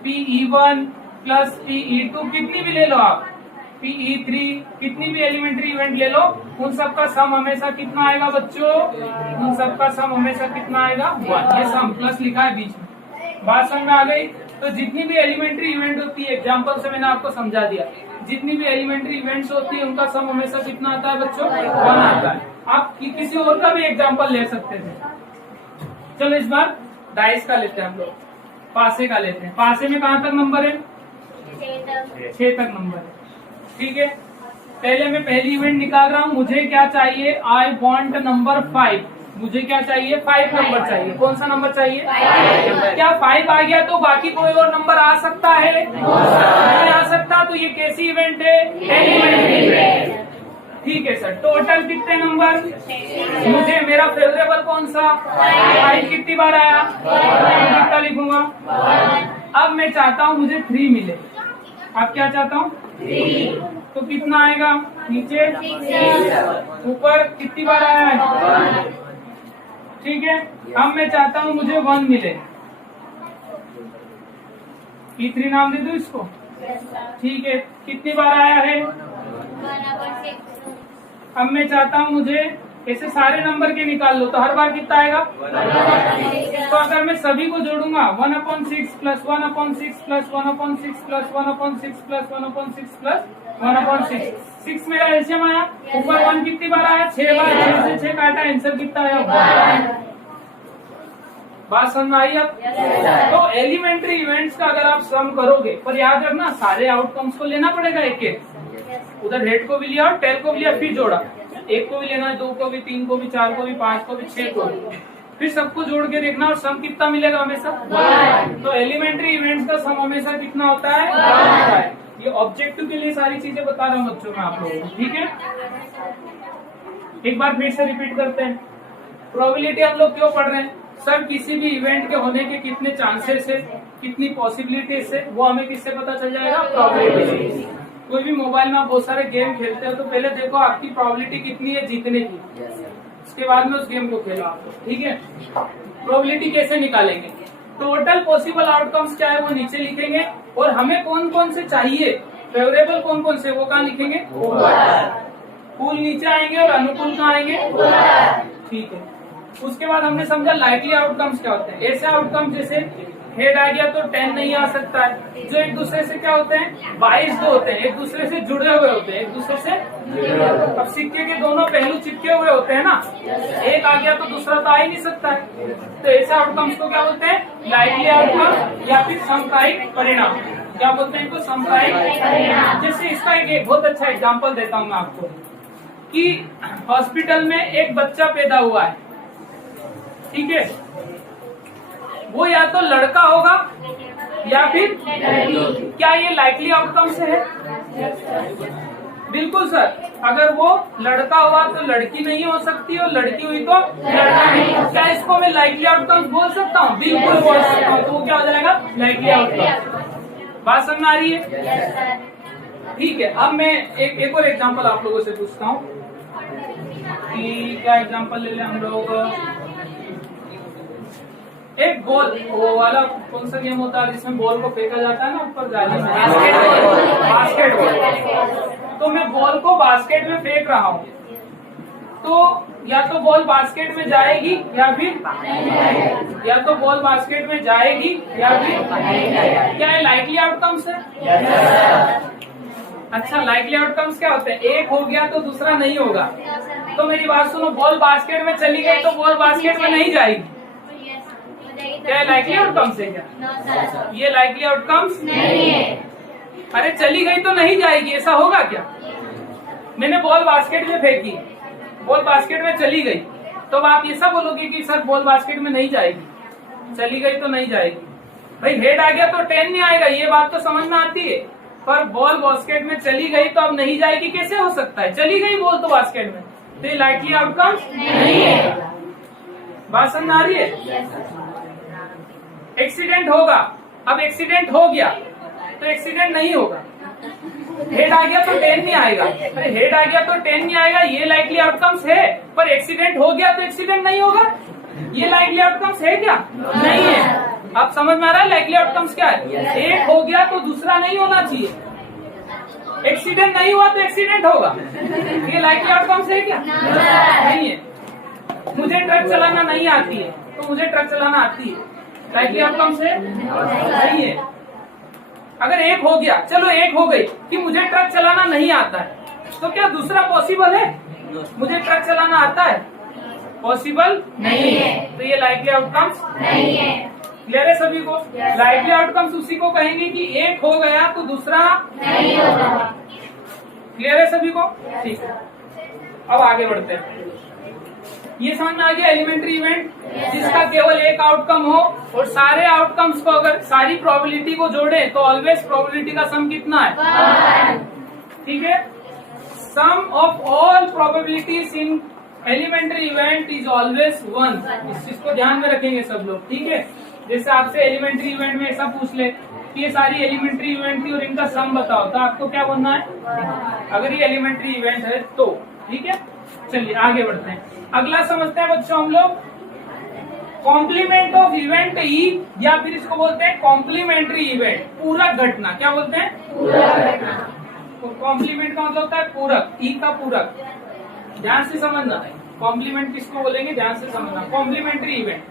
Pe1 प्लस Pe2, कितनी भी ले लो आप, Pe3, कितनी भी एलिमेंट्री इवेंट ले लो, उन सब का सम हमेशा कितना आएगा बच्चों? उन सब का सम हमेशा कितना आएगा? 1। ये सम प्लस लिखा है बीच में। बात समझ में आ गई? तो जितनी भी एलिमेंट्री इवेंट होती है, एग्जांपल से मैंने आपको समझा दिया, जितनी भी एलिमेंट्री इवेंट्स होती है उनका सम हमेशा कितना आता है बच्चों? 1 आता है। आप किसी और का भी एग्जाम्पल ले सकते थे। चलो इस बार डाइस का लेते हैं हम लोग, पासे का लेते हैं। पासे में कहाँ तक नंबर है? 6 तक नंबर है। ठीक है, पहले मैं पहली इवेंट निकाल रहा हूँ। मुझे क्या चाहिए? I want number 5। मुझे क्या चाहिए? 5 नंबर चाहिए। कौन सा नंबर चाहिए? 5। क्या 5 आ गया तो बाकी कोई और नंबर आ सकता है? नहीं आ सकता। तो ये कैसी इवेंट है? Elementary event. ठीक है सर, टोटल कितने नंबर? मुझे मेरा फेवरेबल कौन सा? 5 कितनी बार आया? कितना लिखूंगा? अब मैं चाहता हूँ मुझे 3 मिले। आप क्या चाहता हूँ? 3। तो कितना आएगा? नीचे 6। ऊपर कितनी बार आया है? ठीक है, अब मैं चाहता हूँ मुझे 1 मिले। P3 नाम दे दो इसको। ठीक है, कितनी बार आया है? अब मैं चाहता हूँ मुझे ऐसे सारे नंबर के निकाल लो, तो हर बार कितना आएगा? तो अगर मैं सभी को जोड़ूंगा 1/6 plus 1/6 plus 1/6 plus 1/6 plus 1/6 plus 1/6, 6 मेरा एलसीएम आया। ऊपर 1 कितनी बार आया? 6 बार। 6 से 6 काटा, आंसर कितना आया? 1। बात समझ में आई अब? तो एलिमेंट्री इवेंट्स का अगर आप सम करोगे, पर याद रखना सारे आउटकम्स को लेना पड़ेगा एक एक। उधर हेड को भी लिया और टेल को भी लिया, फिर जोड़ा। 1 को भी लेना है, 2 को भी, 3 को भी, 4 को भी, 5 को भी, 6 को भी, फिर सबको जोड़ के देखना और सम कितना मिलेगा हमेशा? 1। तो एलिमेंट्री इवेंट्स का सम हमेशा कितना होता है? 1 होता है। ये ऑब्जेक्टिव के लिए सारी चीजें बता रहा हूँ बच्चों में आप लोगों को। ठीक है, एक बार फिर से रिपीट करते हैं। प्रोबेबिलिटी हम लोग क्यों पढ़ रहे हैं सर? किसी भी इवेंट के होने के कितने चांसेस है, कितनी पॉसिबिलिटीज है, वो हमें किससे पता चल जाएगा? प्रोबेबिलिटी। कोई भी मोबाइल में आप बहुत सारे गेम खेलते हो तो पहले देखो आपकी प्रोबेबिलिटी कितनी है जीतने की, उसके बाद में उस गेम को खेलो आप। ठीक है, प्रोबेबिलिटी कैसे निकालेंगे? टोटल पॉसिबल आउटकम्स क्या है वो नीचे लिखेंगे, और हमें कौन कौन से चाहिए फेवरेबल कौन कौन से वो कहाँ लिखेंगे? कूल नीचे आएंगे और अनुकूल कहाँ आएंगे? ठीक है। उसके बाद हमने समझा लाइकली आउटकम्स क्या होते हैं। ऐसे आउटकम जैसे हेड आ गया तो 10 नहीं आ सकता है, जो एक दूसरे से क्या होते हैं? बाइस्ड होते हैं, एक दूसरे से जुड़े हुए होते हैं, एक दूसरे से। अब सिक्के के दोनों पहलू चिपके हुए होते हैं ना, एक आ गया तो दूसरा तो आ ही नहीं सकता है। तो ऐसे आउटकम्स को क्या बोलते हैं? लाइकली आउटकम या फिर समप्रायिक परिणाम। क्या बोलते हैं इनको? समप्रायिक परिणाम। जैसे इसका एक बहुत अच्छा एग्जाम्पल देता हूँ मैं आपको कि हॉस्पिटल में एक बच्चा पैदा हुआ है, ठीक है, वो या तो लड़का होगा या फिर क्या ये लाइकली आउटकम से है? बिल्कुल सर, अगर वो लड़का हुआ तो लड़की नहीं हो सकती और लड़की हुई तो लड़का नहीं। क्या इसको मैं लाइकली आउटकम बोल सकता हूँ? बिल्कुल बोल सकता हूँ। तो वो क्या हो जाएगा? Likely outcome. बात समझ में आ रही है? ठीक है। अब मैं एक और एग्जांपल आप लोगों से पूछता हूँ कि क्या एग्जांपल ले लें हम लोग। एक बॉल, वो वाला कौन सा गेम होता है जिसमें बॉल को फेंका जाता है ना ऊपर जाली में? बास्केटबॉल। तो मैं बॉल को बास्केट में फेंक रहा हूँ, तो या तो बॉल बास्केट में जाएगी या फिर या तो बॉल बास्केट में जाएगी या फिर क्या है? लाइकली आउटकम्स है। अच्छा, लाइकली आउटकम्स क्या होते हैं? एक हो गया तो दूसरा नहीं होगा। तो मेरी बात सुनो, बॉल बास्केट में चली गई तो बॉल बास्केट में नहीं जाएगी। क्या लाइकली आउटकम्स है? क्या ये लाइकली आउटकम्स नहीं है? अरे चली गई तो नहीं जाएगी, ऐसा होगा क्या? मैंने बॉल बास्केट में फेंकी, बॉल बास्केट में चली गई, तो आप ऐसा बोलोगे कि सर बॉल बास्केट में नहीं जाएगी, चली गई तो नहीं जाएगी। भाई हेड आ गया तो 10 नहीं आएगा, ये बात तो समझ में आती है, पर बॉल बास्केट में चली गई तो अब नहीं जाएगी कैसे हो सकता है? चली गई बॉल तो बास्केट में, तो ये लाइकली आउटकम्स नहीं है। बात समझ आ रही है? एक्सीडेंट होगा, अब एक्सीडेंट हो गया तो एक्सीडेंट नहीं होगा। हेड आ गया तो 10 नहीं आएगा, अरे हेड आ गया तो 10 नहीं आएगा, ये लाइकली आउटकम्स है। पर एक्सीडेंट हो गया तो एक्सीडेंट नहीं होगा, ये लाइकली आउटकम्स है क्या? नहीं है। अब समझ में आ रहा है लाइकली आउटकम्स क्या है? एक हो गया तो दूसरा नहीं होना चाहिए। एक्सीडेंट नहीं हुआ तो एक्सीडेंट होगा, ये लाइकली आउटकम्स है क्या? नहीं है। मुझे ट्रक चलाना नहीं आती है तो मुझे ट्रक चलाना आती है, लाइकली आउटकम से नहीं है। अगर एक हो गया, चलो एक हो गई कि मुझे ट्रक चलाना नहीं आता है, तो क्या दूसरा पॉसिबल है? मुझे ट्रक चलाना आता है, पॉसिबल नहीं है, तो ये लाइकली आउटकम्स नहीं है। क्लियर है सभी को? लाइकली आउटकम्स उसी को कहेंगे कि एक हो गया तो दूसरा नहीं होगा। क्लियर है सभी को? ठीक है, अब आगे बढ़ते हैं। ये समझ में आ गया एलिमेंट्री इवेंट जिसका केवल एक आउटकम हो और सारे आउटकम्स को अगर सारी प्रोबेबिलिटी को जोड़े तो ऑलवेज प्रोबेबिलिटी का सम कितना है? ठीक है, sum of all probabilities in elementary event is always 1। इस चीज को ध्यान में रखेंगे सब लोग, ठीक है। जैसे आपसे एलिमेंट्री इवेंट में ऐसा पूछ ले कि ये सारी एलिमेंट्री इवेंट थी और इनका सम बताओ, तो आपको क्या बोलना है? अगर ये एलिमेंट्री इवेंट है तो, ठीक है। चलिए आगे बढ़ते हैं, अगला समझते हैं बच्चों हम लोग कॉम्प्लीमेंट ऑफ इवेंट ई, या फिर इसको बोलते हैं कॉम्प्लीमेंट्री इवेंट, पूरक घटना। क्या बोलते हैं? पूरक घटना। तो कॉम्प्लीमेंट का मतलब होता है पूरक, ई का पूरक। ध्यान से समझना है, कॉम्प्लीमेंट किसको बोलेंगे ध्यान से समझना। कॉम्प्लीमेंट्री इवेंट,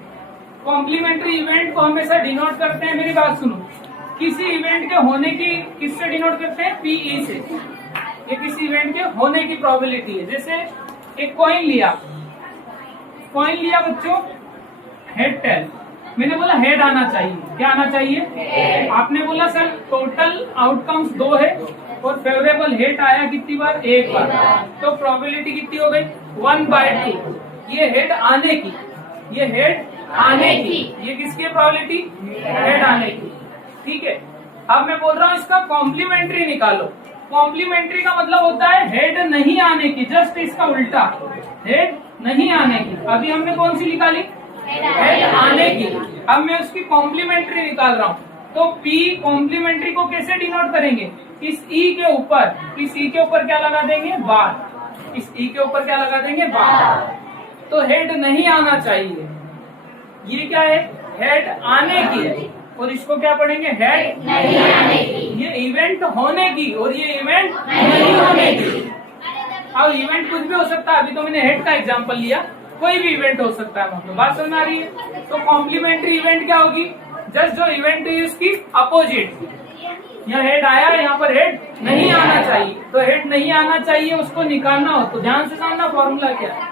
कॉम्प्लीमेंट्री इवेंट को हमेशा डिनोट करते हैं, मेरी बात सुनो, किसी इवेंट के होने की किससे डिनोट करते हैं? पीई से। ये किसी इवेंट के होने की प्रोबेबिलिटी है। जैसे एक कॉइन लिया, कॉइन लिया बच्चों, हेड टेल, मैंने बोला हेड आना चाहिए। क्या आना चाहिए? आपने बोला सर टोटल आउटकम्स 2 है और फेवरेबल हेड आया कितनी बार? 1 बार, तो प्रोबेबिलिटी कितनी हो गई? 1/2। ये हेड आने की, ये हेड आने की, ये किसकी प्रोबेबिलिटी? हेड आने की, ठीक है। अब मैं बोल रहा हूँ इसका कॉम्प्लीमेंट्री निकालो। कॉम्प्लीमेंट्री का मतलब होता है हेड नहीं आने की, जस्ट इसका उल्टा, हेड नहीं आने की। अभी हमने कौन सी निकाली? हेड आने की। अब मैं उसकी कॉम्प्लीमेंट्री निकाल रहा हूँ, तो पी कॉम्प्लीमेंट्री को कैसे डिनोट करेंगे? इस ई के ऊपर, इस ई के ऊपर क्या लगा देंगे? बार। इस ई के ऊपर क्या लगा देंगे? बार। तो हेड नहीं आना चाहिए, ये क्या है? हेड आने की है, और इसको क्या पढ़ेंगे? हेड नहीं आने की। ये इवेंट होने की और ये इवेंट नहीं होने की। अब इवेंट कुछ भी हो सकता है, अभी तो मैंने हेड का एग्जांपल लिया, कोई भी इवेंट हो सकता है, मतलब बात समझ आ रही है। तो कॉम्प्लीमेंट्री इवेंट क्या होगी, जस्ट जो इवेंट है उसकी अपोजिट। यहाँ हेड आया, यहाँ पर हेड नहीं आना चाहिए, तो हेड नहीं आना चाहिए उसको निकालना हो तो ध्यान से समझना फॉर्मूला क्या है।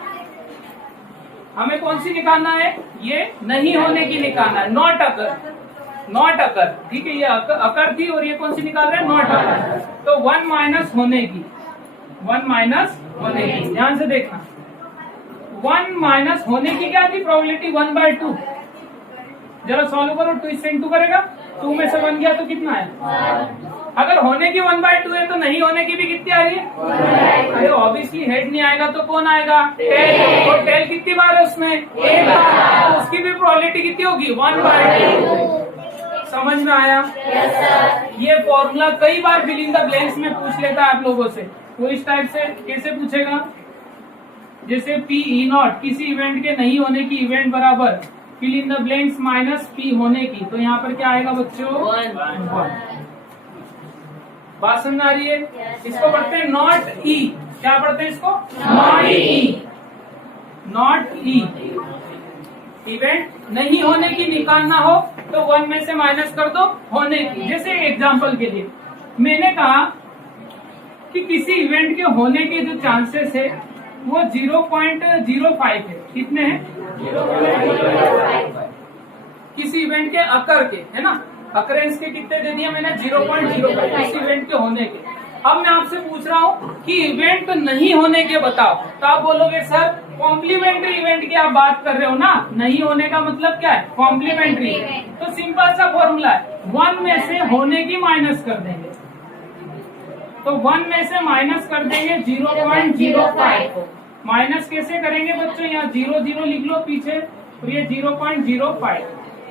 हमें कौन सी निकालना है, ये नहीं होने की निकालना है, नॉट अकर, नॉट अकर, ठीक है। ये अकर थी और ये कौन सी निकाल रहे हैं, नॉट अकर। तो 1 माइनस होने की, 1 माइनस होने की, ध्यान से देखना। 1 माइनस होने की क्या थी प्रोबेबिलिटी, 1/2। जरा सॉल्व करो, 2 इससे इंटू करेगा, 2 में से 1 गया तो कितना है। अगर होने की 1/2 है तो नहीं होने की भी कितनी आ रही है। अरे ऑब्वियसली हेड नहीं आएगा तो कौन आएगा, टेल। और टेल कितनी बार है उसमें, एक बार, तो उसकी भी प्रोबेबिलिटी कितनी होगी, 1/2। समझ में आया। ये फॉर्मूला कई बार फिल इन द ब्लैंक्स में पूछ लेता है आप लोगों से। वो इस टाइप से कैसे पूछेगा, जैसे पी ई नॉट किसी इवेंट के नहीं होने की इवेंट बराबर fill in the blanks minus P होने की, तो यहाँ पर क्या आएगा बच्चों, 1। बात समझ आ रही है। इसको पढ़ते हैं नॉट ई, क्या पढ़ते हैं इसको, not E, not E. Event नहीं होने की निकालना हो तो 1 में से माइनस कर दो होने की। जैसे एग्जांपल के लिए मैंने कहा कि किसी इवेंट के होने के जो चांसेस है वो 0.05 है। कितने हैं, 0.05। किसी इवेंट के अकर के, है ना, अकरेंस के कितने दे दिया मैंने, 0.05 किसी इवेंट के होने के। अब मैं आपसे पूछ रहा हूँ कि इवेंट नहीं होने के बताओ, तो आप बोलोगे सर कॉम्प्लीमेंट्री इवेंट की आप बात कर रहे हो ना, नहीं होने का मतलब क्या है, कॉम्प्लीमेंट्री। तो सिंपल सा फॉर्मूला है, 1 में से होने की माइनस कर देंगे, तो 1 में से माइनस कर देंगे 0.05 को। माइनस कैसे करेंगे बच्चों, यहाँ 0 0 लिख लो पीछे, तो ये 0.05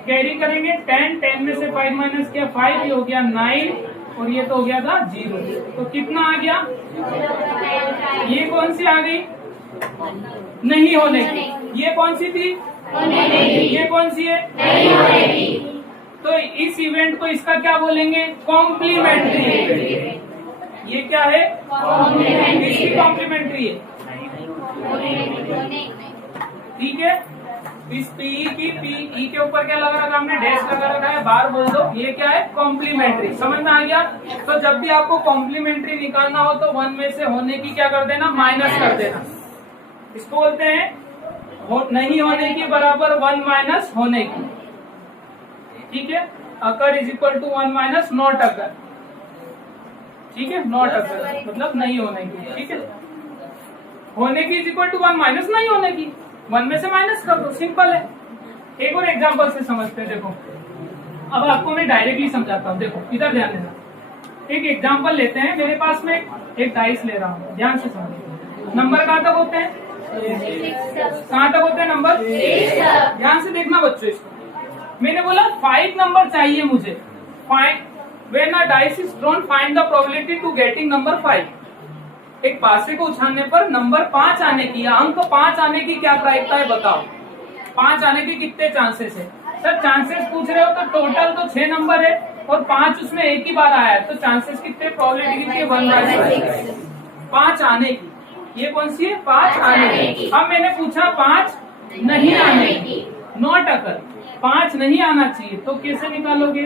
कैरी करेंगे, 10 में से 5 माइनस किया 5, ये हो गया 9 और ये तो हो गया था 0। तो कितना आ गया, ये कौन सी आ गई, नहीं होने की। ये कौन सी थी, ये कौन सी है, नहीं होने की। तो इस इवेंट को इसका क्या बोलेंगे, कॉम्प्लीमेंट्री इवेंट। ये क्या है, किसकी कॉम्प्लीमेंट्री है, ठीक है। इस पीई की पीई के ऊपर क्या लगा रखा हमने, डैश लगा रखा है, बार बोल दो, ये क्या है, कॉम्प्लीमेंट्री। समझ में आ गया। तो जब भी आपको कॉम्प्लीमेंट्री निकालना हो तो 1 में से होने की क्या कर देना, माइनस कर देना। इसको बोलते हैं नहीं होने की बराबर 1 माइनस होने की, ठीक है। Occur is equal to 1 minus not occur, ठीक है, नॉट अकर मतलब नहीं होने की, ठीक है। होने की इज इक्वल टू 1 माइनस नहीं होने की, 1 में से माइनस कर दो, सिंपल है। एक और एग्जांपल से समझते हैं, देखो अब आपको मैं डायरेक्टली समझाता हूँ, देखो इधर ध्यान देना। एक एग्जांपल लेते हैं, मेरे पास में एक डाइस ले रहा हूँ, ध्यान से समझिए। नंबर कहाँ तक होते हैं, कहाँ तक होते हैं नंबर, ध्यान से देखना बच्चों। इसको मैंने बोला 5 नंबर चाहिए मुझे, find when a dice is thrown find the probability to getting number 5। एक पासे को उछालने पर नंबर 5 आने की या अंक 5 आने की क्या प्रायिकता है बताओ। 5 आने के कितने चांसेस है सर, चांसेस पूछ रहे हो तो टोटल तो 6 नंबर है और 5 उसमें एक ही बार आया है, तो चांसेस कितने, प्रोबेबिलिटी कितनी है, 1/5। 5 आने की, ये कौन सी है, 5 आने की। अब मैंने पूछा 5 नहीं आने की, नॉट अकर, 5 नहीं आना चाहिए, तो कैसे निकालोगे।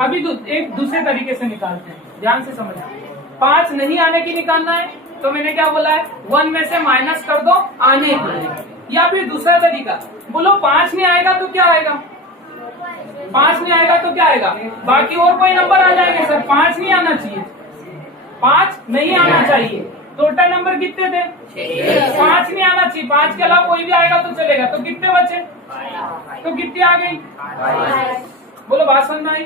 अभी एक दूसरे तरीके से निकालते हैं, ध्यान से समझना। 5 नहीं आने की निकालना है तो मैंने क्या बोला है, 1 में से माइनस कर दो आने की। या फिर दूसरा तरीका बोलो 5 नहीं आएगा तो क्या आएगा, 5 नहीं आएगा तो क्या आएगा, बाकी और कोई नंबर आ जाएंगे सर, 5 नहीं आना चाहिए, 5 नहीं आना चाहिए। टोटल नंबर कितने थे, 5 नहीं आना चाहिए, 5 के अलावा कोई भी आएगा तो चलेगा, तो कितने बचे, तो कितनी आ गई, बोलो बात समझ में आई।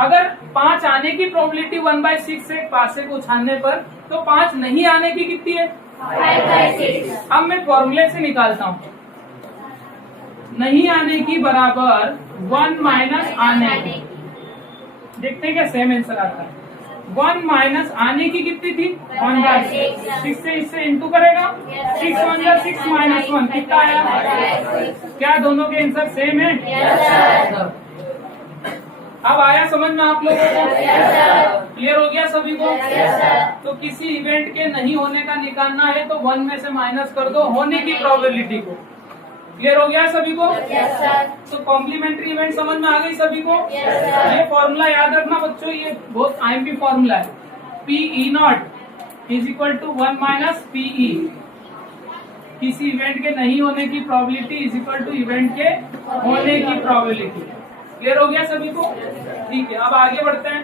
अगर 5 आने की प्रोबेबिलिटी 1/6 है पासे को उछालने पर, तो 5 नहीं आने की कितनी है, 5/6। अब मैं फॉर्मूले से निकालता हूँ, नहीं आने की बराबर 1 माइनस आने की, देखते हैं क्या सेम आंसर आता है। 1 माइनस आने की कितनी थी, 1/6 से इससे इंटू करेगा, 6 1 जा 6 माइनस 1 कितना आया, क्या दोनों के आंसर सेम है, अब आया समझ में आप लोगों को? क्लियर हो गया सभी को? तो किसी इवेंट के नहीं होने का निकालना है तो 1 में से माइनस कर दो होने की प्रोबेबिलिटी को। क्लियर हो गया सभी को? तो कॉम्प्लीमेंट्री इवेंट समझ में आ गई सभी को? ये फॉर्मूला याद रखना बच्चों, ये बहुत आईएमपी फॉर्मूला है। PE0 is equal to 1 minus PE। किसी इवेंट के नहीं होने की probability is equal to event के होने की प्रोबेबिलिटी। क्लियर हो गया सभी को? ठीक है, अब आगे बढ़ते हैं।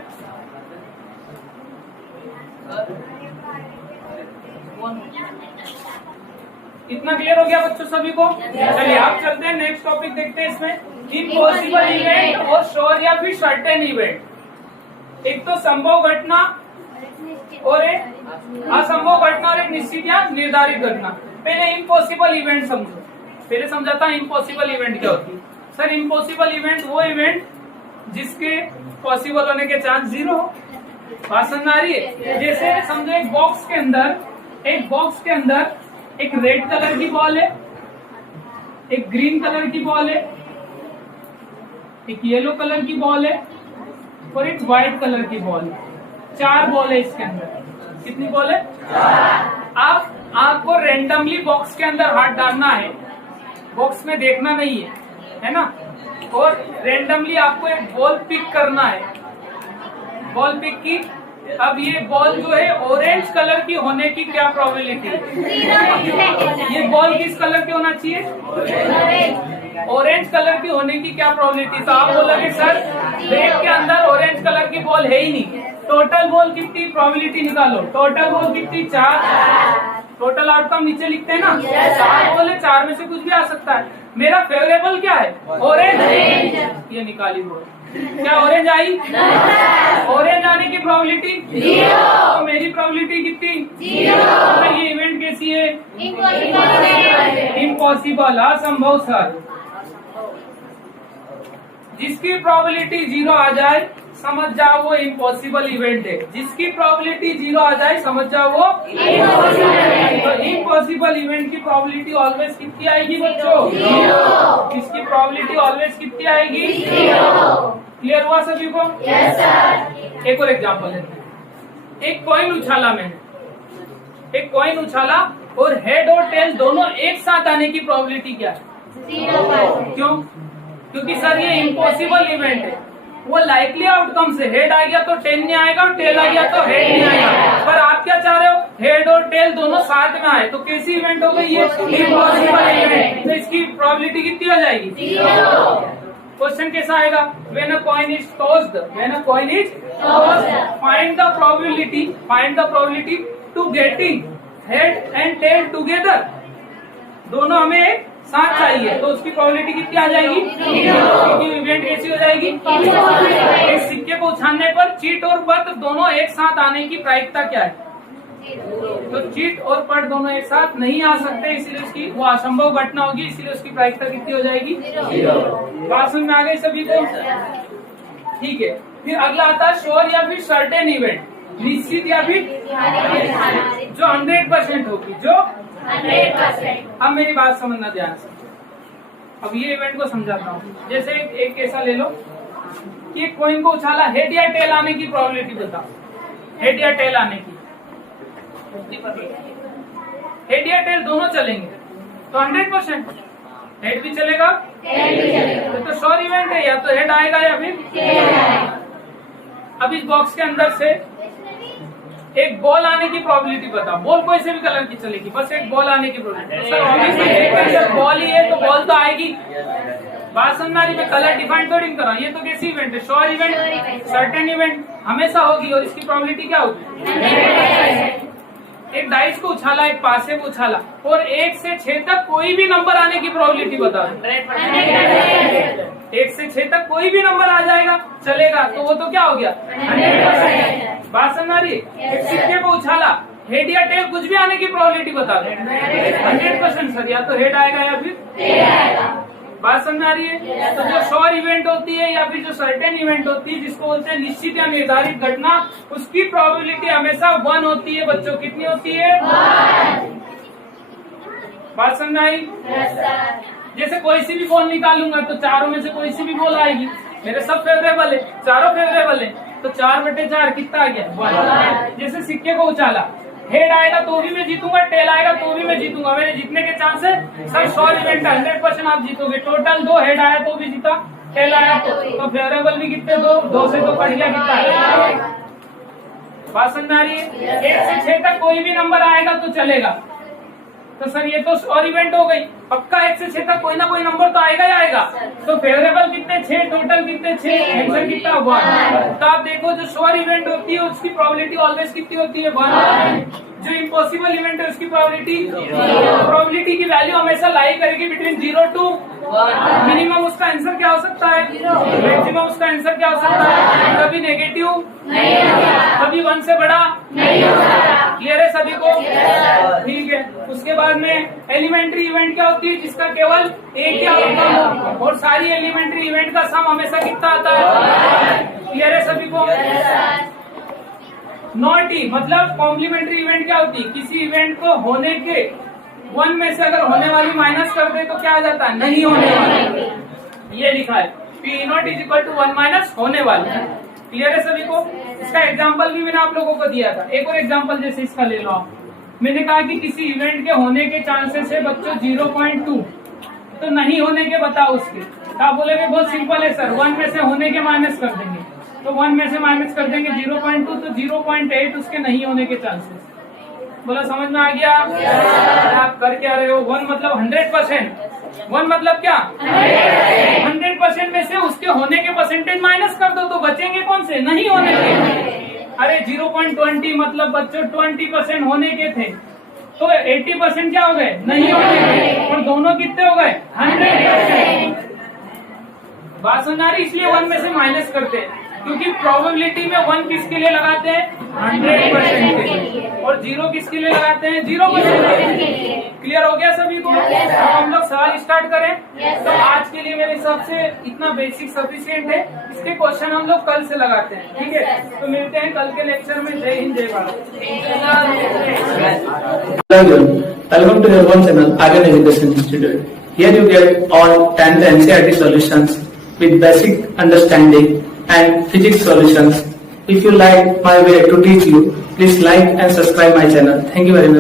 इतना क्लियर हो गया बच्चों सभी को? चलिए आप चलते हैं नेक्स्ट टॉपिक देखते हैं। इसमें इम्पॉसिबल इवेंट और श्योर या फिर सर्टेन इवेंट। एक तो संभव घटना और एक असंभव घटना और एक निश्चित या निर्धारित घटना। पहले इम्पॉसिबल इवेंट समझो। पहले समझाता हूं इम्पॉसिबल इवेंट क्या होती है। सर इम्पॉसिबल इवेंट वो इवेंट जिसके पॉसिबल होने के चांस 0 हो। बात समझ आ रही है? जैसे समझो एक बॉक्स के अंदर एक रेड कलर की बॉल है, एक ग्रीन कलर की बॉल है, एक येलो कलर की बॉल है और एक व्हाइट कलर की बॉल है। 4 बॉल है इसके अंदर। कितनी बॉल है? 4। आपको रेंडमली बॉक्स के अंदर हाथ डालना है, बॉक्स में देखना नहीं है ना? और रेंडमली आपको एक बॉल पिक करना है। बॉल पिक की। अब ये बॉल जो है ऑरेंज कलर की होने की क्या प्रोबेबिलिटी है? ये बॉल किस कलर की होना चाहिए? ऑरेंज कलर की होने की क्या प्रोबेबिलिटी? तो आप बोलोगे सर रेड के अंदर ऑरेंज कलर की बॉल है ही नहीं। टोटल बॉल कितनी प्रोबेबिलिटी निकालो। टोटल बॉल कितनी? 4। टोटल आउटकम नीचे लिखते हैं ना? 4 बॉल है, 4 में से कुछ भी आ सकता है। मेरा फेवरेबल क्या है? ऑरेंज। ये निकाली बॉल। क्या ऑरेंज आई? ऑरेंज आने की प्रोबेबिलिटी 0। तो मेरी प्रोबेबिलिटी कितनी? 0। तो ये इवेंट कैसी है? इम्पॉसिबल, असंभव सर। जिसकी प्रोबेबिलिटी 0 आ जाए समझ जाओ वो इम्पॉसिबल इवेंट है। जिसकी प्रोबेबिलिटी 0 आ जाए समझ जाओ वो तो इम्पॉसिबल इवेंट की प्रोबेबिलिटी ऑलवेज कितनी आएगी बच्चों? 0। इसकी प्रोबेबिलिटी ऑलवेज कितनी आएगी? 0। क्लियर हुआ सभी को? Yes sir. एक और एग्जांपल लेते हैं। एक कॉइन उछाला मैंने, एक कॉइन उछाला और हेड और टेल दोनों एक साथ आने की प्रोबेबिलिटी क्या है? 0। क्यों? क्योंकि सर ये इम्पॉसिबल इवेंट है। वो लाइकली आउटकम से हेड आ गया तो टेल नहीं आएगा और टेल आ गया तो हेड नहीं आएगा। पर आप क्या चाह रहे हो? हेड और टेल दोनों साथ में आए। तो कैसी इवेंट हो गई ये? Impossible event. तो इसकी प्रोबेबिलिटी कितनी हो जाएगी? 0। क्वेश्चन कैसा आएगा? When a coin is tossed, find the probability to getting head and tail together। दोनों हमें एक साथ चाहिए तो उसकी प्रोबेबिलिटी कितनी आ जाएगी? 0। इवेंट कैसी हो जाएगी? एक सिक्के को उछालने पर चीट और पट दोनों एक साथ आने की प्रायिकता क्या है? तो चीट और पट दोनों एक साथ नहीं आ सकते, इसीलिए उसकी वो असंभव घटना होगी, इसीलिए उसकी प्रायिकता कितनी हो जाएगी? 0। बात समझ में आ गई सभी को? ठीक है। फिर अगला आता है श्योर या फिर सर्टेन इवेंट। निश्चित या फिर जो 100% होगी, जो 100%। अब मेरी बात समझना ध्यान से। अब ये इवेंट को समझाता हूँ। जैसे एक कैसा ले लो कि एक कॉइन को उछाला, हेड या टेल आने की प्रोबेबिलिटी बताओ। हेड या टेल आने की? हेड या टेल दोनों चलेंगे तो 100%। हेड भी चलेगा, तो श्योर इवेंट है। या तो हेड आएगा या फिर टेल आएगा। अब इस बॉक्स के अंदर से एक बॉल आने की प्रोबेबिलिटी बताओ। बॉल कोई से भी कलर की चलेगी, बस एक बॉल आने की प्रोबेबिलिटी। सर ऑब्वियसली बॉल ही है तो बॉल तो आएगी। बात समझना रही? मैं कलर डिफाइन थोड़ी कर रहा हूँ। ये तो कैसी इवेंट है? Sure event. सर्टेन इवेंट हमेशा होगी और इसकी प्रोबेबिलिटी क्या होगी? एक डाइस को उछाला, एक पासे को उछाला और 1 से 6 तक कोई भी नंबर आने की प्रोबेबिलिटी बता दो। 1 से 6 तक कोई भी नंबर आ जाएगा चलेगा, तो वो तो क्या हो गया? 100%। बात समझ रही? एक सिक्के को उछाला, हेड या टेल कुछ भी आने की प्रोबेबिलिटी बता दो। 100% सर। या तो हेड आएगा या फिर टेल आएगा। बात समझ आ रही है? तो जो श्योर इवेंट होती है या फिर जो सर्टेन इवेंट होती है, जिसको बोलते हैं निश्चित या निर्धारित घटना, उसकी प्रोबेबिलिटी हमेशा 1 होती है बच्चों। कितनी होती है? 1। बात समझ आई? जैसे कोई सी भी बॉल निकालूंगा तो चारों में से कोई सी भी बॉल आएगी। मेरे सब फेवरेबल है, चारों फेवरेबल है, तो 4/4 कितना आ गया? जैसे सिक्के को उछाला, हेड आएगा तो भी मैं जीतूंगा, टेल आएगा तो भी मैं जीतूंगा, मेरे जीतने के चांस है सर 100 इवेंट 100% आप जीतोगे। टोटल 2 हेड आया तो भी जीता, टेल आया तो फेवरेबल भी कितने? 2 से तो कट गया, कितना? बात समझ आ रही है? 1 से 6 तक कोई भी नंबर आएगा तो चलेगा। तो सर ये तो और इवेंट हो गई, पक्का 1 से 6 तक कोई ना कोई नंबर तो आएगा ही आएगा। तो फेवरेबल कितने? 6, टोटल कितने? 6, आंसर कितना? 1। तो आप देखो जो श्योर इवेंट होती है उसकी प्रोबेबिलिटी ऑलवेज कितनी होती है? 1। जो इम्पॉसिबल इवेंट है उसकी प्रोबेबिलिटी की वैल्यू हमेशा लाई करेगी बिटवीन 0 to 1। मिनिमम उसका आंसर क्या हो सकता है? मैक्सिमम उसका आंसर क्या हो सकता है? कभी नेगेटिव नहीं, कभी 1 से बड़ा नहीं हो सकता। क्लियर है सभी को? ठीक है। उसके बाद में एलिमेंट्री इवेंट क्या होती है? जिसका केवल एक क्या होता है, और सारी एलिमेंट्री इवेंट का सम हमेशा कितना आता है? क्लियर है सभी को? नॉट ई मतलब कॉम्प्लीमेंट्री इवेंट क्या होती है? किसी इवेंट को होने के 1 में से अगर होने वाली माइनस कर दे तो क्या आ जाता है? नहीं होने वाली। ये लिखा है P not is equal to 1 minus होने वाली। क्लियर है सभी को? इसका एग्जाम्पल भी मैंने आप लोगों को दिया था। एक और एग्जाम्पल जैसे इसका ले लो आप। मैंने कहा कि किसी इवेंट के होने के चांसेस है बच्चों 0.2, तो नहीं होने के बताओ उसके। तो आप बोलेंगे बहुत सिंपल है सर, 1 में से होने के माइनस कर देंगे, तो 1 में से माइनस कर देंगे 0.2, तो 0.8 उसके नहीं होने के चांसेस। बोला समझ में आ गया? आप कर क्या रहे हो? 1 मतलब 100%। 1 मतलब क्या? 100% में से उसके होने के परसेंटेज माइनस कर दो तो बचेंगे कौन से? नहीं होने के। अरे 0.20 मतलब बच्चों 20% होने के थे, तो 80% क्या हो गए? नहीं होने के। और दोनों कितने हो गए? 100%। बात समझ आ रही? इसलिए 1 में से माइनस करते हैं, क्योंकि प्रोबेबिलिटी में 1 किसके लिए लगाते हैं? 100% के लिए, और 0 किसके लिए लगाते हैं? 0% के लिए। क्लियर हो गया सभी को? अब हम लोग सवाल स्टार्ट करें। तो आज के लिए मेरे हिसाब से इतना बेसिक सफिशिएंट है। इसके क्वेश्चन हम लोग कल से लगाते हैं, ठीक है? तो मिलते हैं कल के लेक्चर में। जय हिंद, जय Bharat. Welcome to your one channel, Aryan Education Institute. Here you get all 10th NCERT solutions with basic understanding and physics solutions. If you like my way to teach you, please like and subscribe my channel. Thank you very much.